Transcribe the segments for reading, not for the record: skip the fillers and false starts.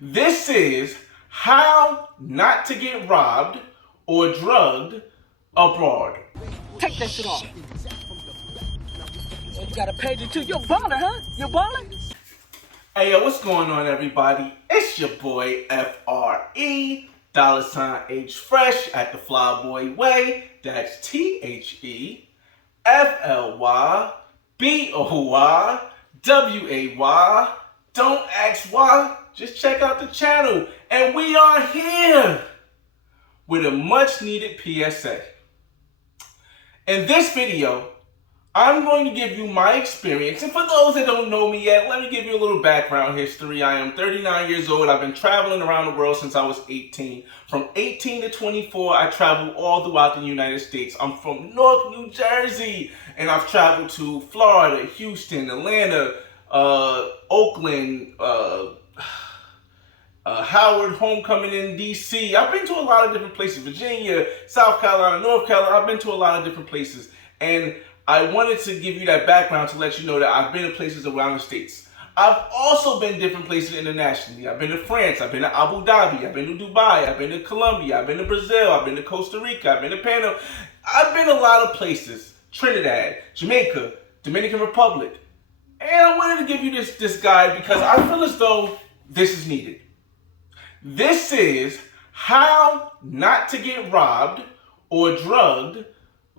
This is how not to get robbed or drugged abroad. Take that shit off. You got a pager too. You're baller, huh? You're balling? Hey, yo, what's going on, everybody? It's your boy, F-R-E, $H Fresh at the Flyboy Way. That's THEFLYBOYWAY. Don't ask why, just check out the channel. And we are here with a much needed PSA. In this video, I'm going to give you my experience. And for those that don't know me yet, let me give you a little background history. I am 39 years old. I've been traveling around the world since I was 18. From 18 to 24, I traveled all throughout the United States. I'm from Newark, New Jersey, and I've traveled to Florida, Houston, Atlanta, Oakland, Howard, Homecoming in DC. I've been to a lot of different places. Virginia, South Carolina, North Carolina. I've been to a lot of different places. And I wanted to give you that background to let you know that I've been to places around the states. I've also been different places internationally. I've been to France. I've been to Abu Dhabi. I've been to Dubai. I've been to Colombia. I've been to Brazil. I've been to Costa Rica. I've been to Panama. I've been a lot of places. Trinidad, Jamaica, Dominican Republic. And I wanted to give you this guide because I feel as though this is needed. This is how not to get robbed or drugged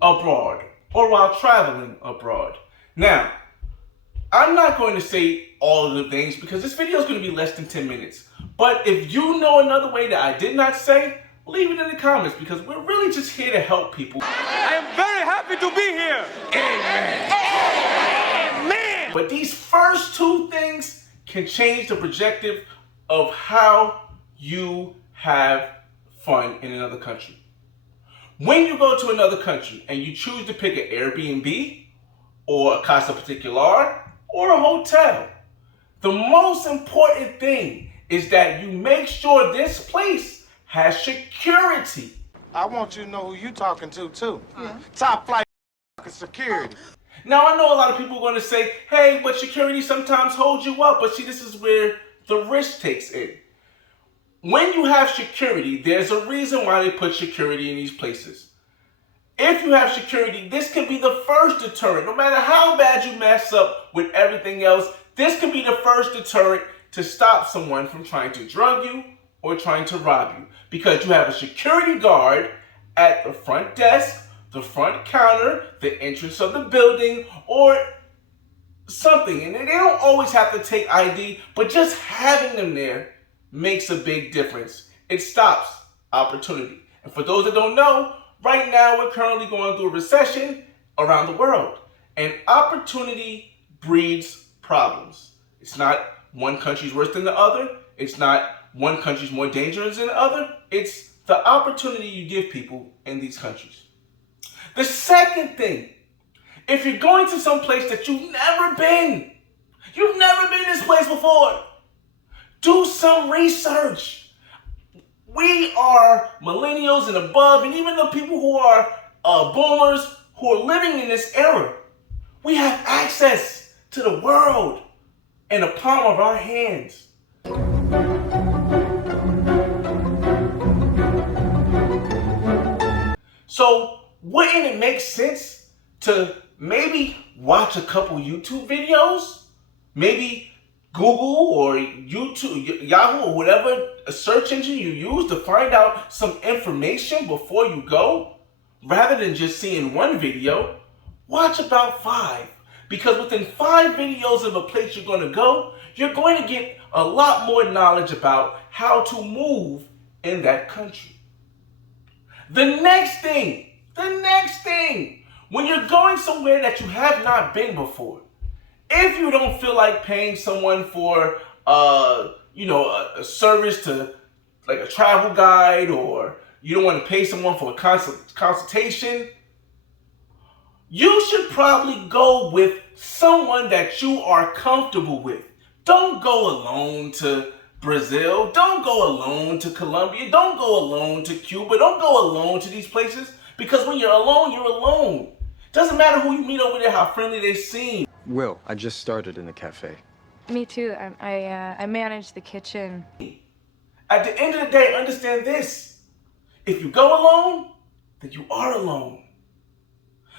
abroad or while traveling abroad. Now, I'm not going to say all of the things because this video is going to be less than 10 minutes. But if you know another way that I did not say, leave it in the comments because we're really just here to help people. I am very happy to be here. Amen. Amen. But these first two things can change the projective of how you have fun in another country. When you go to another country and you choose to pick an Airbnb or a Casa Particular or a hotel, the most important thing is that you make sure this place has security. I want you to know who you talking to, too. Top flight security. Now, I know a lot of people are going to say, hey, but security sometimes holds you up. But see, this is where the risk takes in. When you have security, there's a reason why they put security in these places. If you have security, this can be the first deterrent. No matter how bad you mess up with everything else, this can be the first deterrent to stop someone from trying to drug you or trying to rob you. Because you have a security guard at the front desk, the front counter, the entrance of the building, or something. And they don't always have to take ID, but just having them there makes a big difference. It stops opportunity. And for those that don't know, right now we're currently going through a recession around the world. And opportunity breeds problems. It's not one country's worse than the other. It's not one country's more dangerous than the other. It's the opportunity you give people in these countries. The second thing, if you're going to some place that you've never been this place before, do some research. We are millennials and above, and even the people who are boomers who are living in this era, we have access to the world in the palm of our hands. So wouldn't it make sense to maybe watch a couple YouTube videos? Maybe Google or YouTube, Yahoo, or whatever search engine you use to find out some information before you go? Rather than just seeing one video, watch about 5. Because within 5 videos of a place you're going to go, you're going to get a lot more knowledge about how to move in that country. The next thing, when you're going somewhere that you have not been before, if you don't feel like paying someone for, a service to, like a travel guide, or you don't want to pay someone for a consultation, you should probably go with someone that you are comfortable with. Don't go alone to Brazil. Don't go alone to Colombia. Don't go alone to Cuba. Don't go alone to these places, because when you're alone, you're alone. Doesn't matter who you meet over there, how friendly they seem. Will, I just started in the cafe. Me too. I manage the kitchen. At the end of the day, understand this. If you go alone, then you are alone.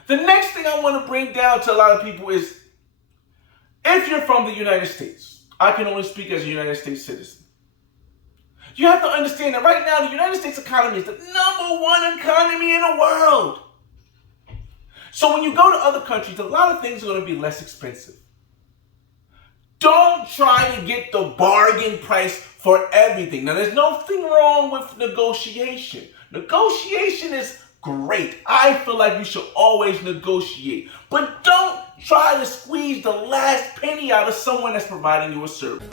The next thing I want to bring down to a lot of people is, if you're from the United States, I can only speak as a United States citizen. You have to understand that right now the United States economy is the #1 economy in the world. So when you go to other countries, a lot of things are going to be less expensive. Don't try to get the bargain price for everything. Now, there's nothing wrong with negotiation. Negotiation is great. I feel like you should always negotiate. But don't try to squeeze the last penny out of someone that's providing you a service.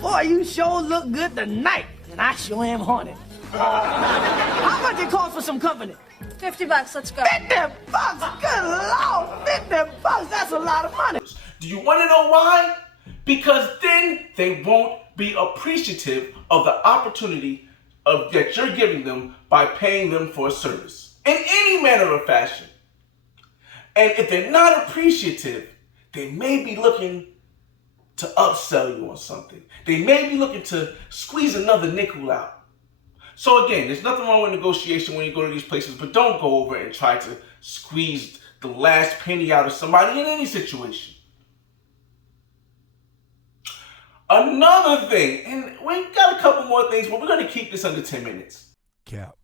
Boy, you sure look good tonight. And I sure am haunted. How much it cost for some company? $50, let's go. 50 bucks? Good Lord, 50 bucks, that's a lot of money. Do you want to know why? Because then they won't be appreciative of the opportunity that you're giving them by paying them for a service in any manner of fashion. And if they're not appreciative, they may be looking to upsell you on something. They may be looking to squeeze another nickel out. So again, there's nothing wrong with negotiation when you go to these places, but don't go over and try to squeeze the last penny out of somebody in any situation. Another thing, and we got a couple more things, but we're going to keep this under 10 minutes. Cap.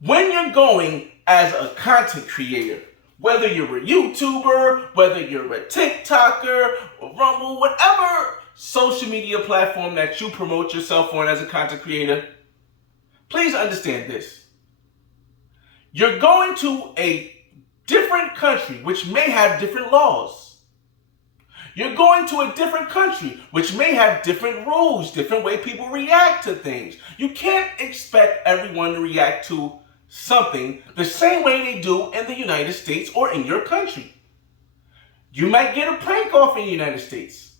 When you're going as a content creator, whether you're a YouTuber, whether you're a TikToker, or Rumble, whatever social media platform that you promote yourself on as a content creator, please understand this. You're going to a different country which may have different laws. You're going to a different country which may have different rules, different way people react to things. You can't expect everyone to react to something the same way they do in the United States or in your country. You might get a prank off in the United States,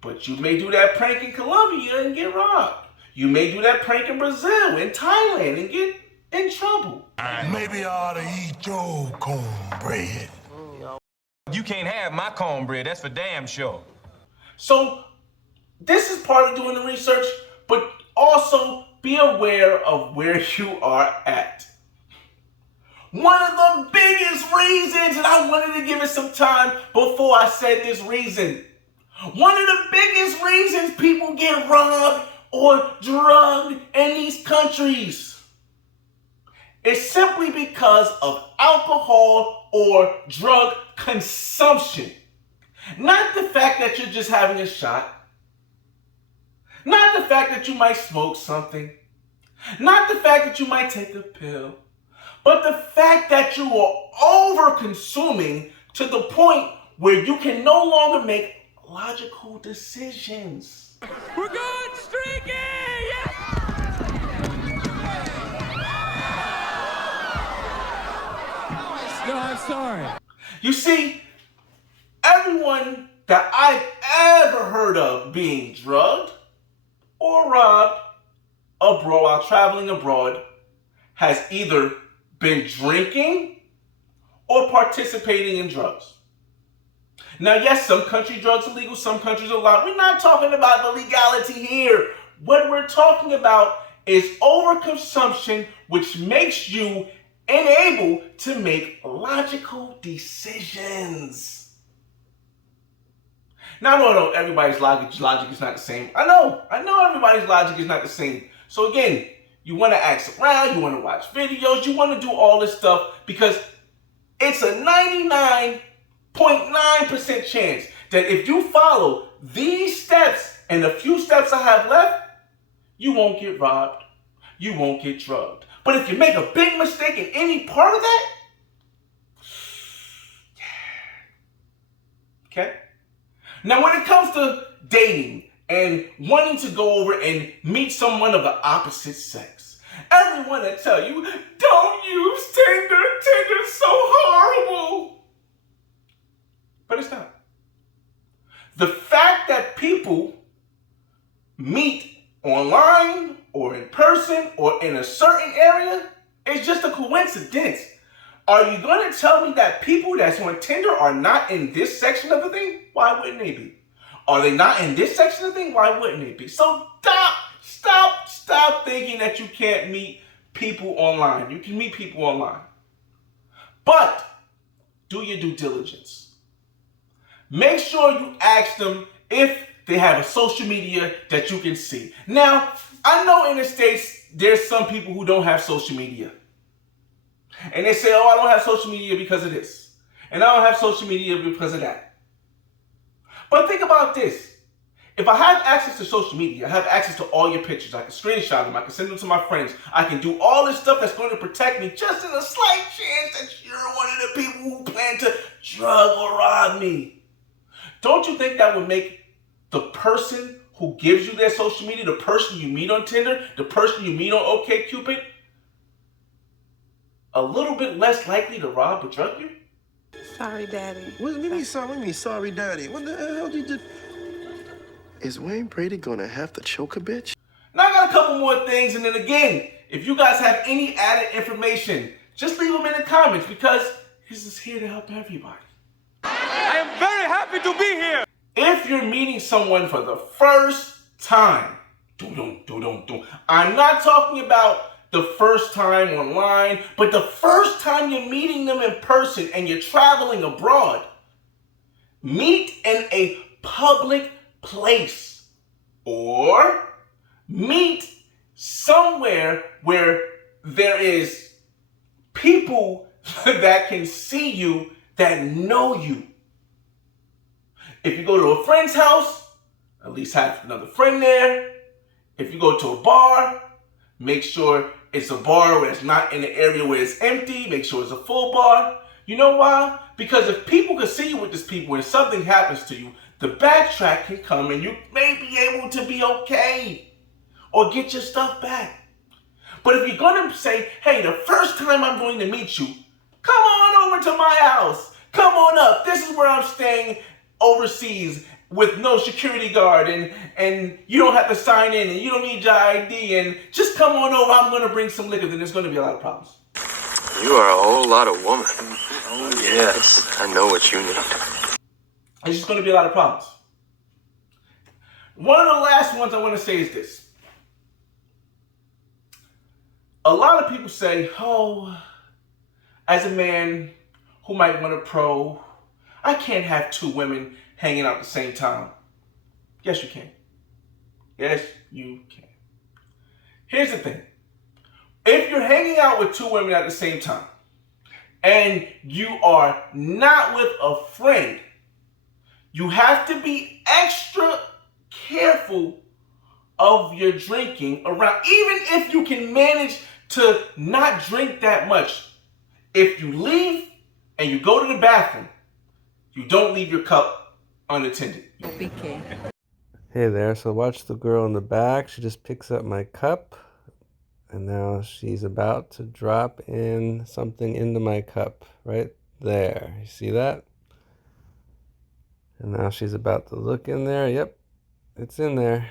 but you may do that prank in Colombia and get robbed. You may do that prank in Brazil, in Thailand, and get in trouble. Maybe I ought to eat your cornbread. You can't have my cornbread, that's for damn sure. So this is part of doing the research, but also be aware of where you are at. One of the biggest reasons, and I wanted to give it some time before I said this reason. One of the biggest reasons people get robbed or drugged in these countries is simply because of alcohol or drug consumption. Not the fact that you're just having a shot. Not the fact that you might smoke something. Not the fact that you might take a pill. But the fact that you are over-consuming to the point where you can no longer make logical decisions. We're good, streaky! Yes! No, I'm sorry. You see, everyone that I've ever heard of being drugged or robbed abroad while traveling abroad has either been drinking or participating in drugs. Now, yes, some country drugs are legal, some countries are allowed. We're not talking about the legality here. What we're talking about is overconsumption, which makes you unable to make logical decisions. Now, no, everybody's logic is not the same. I know everybody's logic is not the same. So again, you want to ask around, you want to watch videos, you want to do all this stuff because it's a 99.9% chance that if you follow these steps and the few steps I have left, you won't get robbed, you won't get drugged. But if you make a big mistake in any part of that, okay? Now, when it comes to dating and wanting to go over and meet someone of the opposite sex, everyone will tell you, don't use Tinder. Tinder's so horrible. But it's not. The fact that people meet online or in person or in a certain area is just a coincidence. Are you going to tell me that people that's on Tinder are not in this section of the thing? Why wouldn't they be? Are they not in this section of the thing? Why wouldn't they be? So stop thinking that you can't meet people online. You can meet people online. But do your due diligence. Make sure you ask them if they have a social media that you can see. Now, I know in the States, there's some people who don't have social media. And they say, oh, I don't have social media because of this. And I don't have social media because of that. But think about this. If I have access to social media, I have access to all your pictures. I can screenshot them. I can send them to my friends. I can do all this stuff that's going to protect me just in a slight chance that you're one of the people who plan to drug or rob me. Don't you think that would make the person who gives you their social media, the person you meet on Tinder, the person you meet on OkCupid, a little bit less likely to rob or drug you? Sorry, Daddy. What do you mean sorry, Daddy? What the hell did you do? Is Wayne Brady gonna have to choke a bitch? Now I got a couple more things, and then again, if you guys have any added information, just leave them in the comments because this is here to help everybody. I am very happy to be here. If you're meeting someone for the first time, I'm not talking about the first time online, but the first time you're meeting them in person and you're traveling abroad, meet in a public place or meet somewhere where there is people that can see you, that know you. If you go to a friend's house, at least have another friend there. If you go to a bar, make sure it's a bar where it's not in the area where it's empty. Make sure it's a full bar. You know why? Because if people can see you with these people and something happens to you, the backtrack can come and you may be able to be okay or get your stuff back. But if you're going to say, hey, the first time I'm going to meet you, come on over to my house. Come on up. This is where I'm staying overseas with no security guard and you don't have to sign in and you don't need your ID and just come on over. I'm going to bring some liquor. Then there's going to be a lot of problems. You are a whole lot of woman. Oh, yes. I know what you need. There's just going to be a lot of problems. One of the last ones I want to say is this. A lot of people say, oh, as a man who might want to probe, I can't have two women hanging out at the same time. Yes, you can. Yes, you can. Here's the thing. If you're hanging out with two women at the same time and you are not with a friend, you have to be extra careful of your drinking around, even if you can manage to not drink that much. If you leave and you go to the bathroom, you don't leave your cup unattended. Hey there, so watch the girl in the back. She just picks up my cup. And now she's about to drop in something into my cup. Right there. You see that? And now she's about to look in there. Yep, it's in there.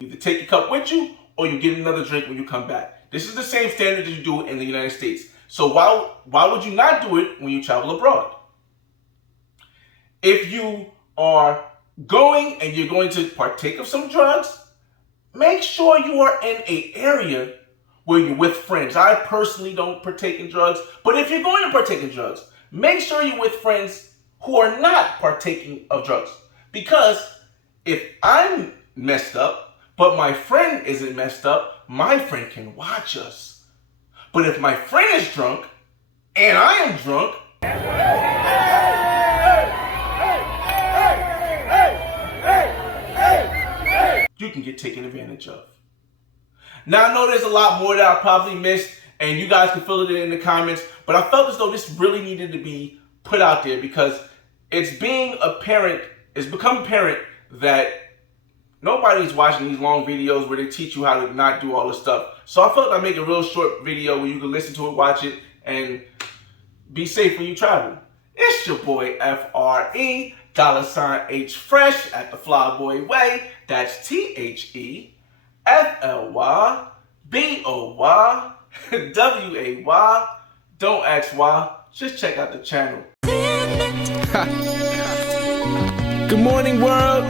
Either take your cup with you or you get another drink when you come back. This is the same standard as you do in the United States. So why would you not do it when you travel abroad? If you are going and you're going to partake of some drugs, make sure you are in an area where you're with friends. I personally don't partake in drugs, but if you're going to partake in drugs, make sure you're with friends who are not partaking of drugs. Because if I'm messed up, but my friend isn't messed up, my friend can watch us. But if my friend is drunk and I am drunk, you can get taken advantage of. Now, I know there's a lot more that I probably missed, and you guys can fill it in the comments, but I felt as though this really needed to be put out there because it's become apparent that nobody's watching these long videos where they teach you how to not do all this stuff. So I felt I'd make a real short video where you can listen to it, watch it, and be safe when you travel. It's your boy FRE, $H Fresh at the Flyboy Way. That's THEFLYBOYWAY. Don't ask why, just check out the channel. Good morning, world.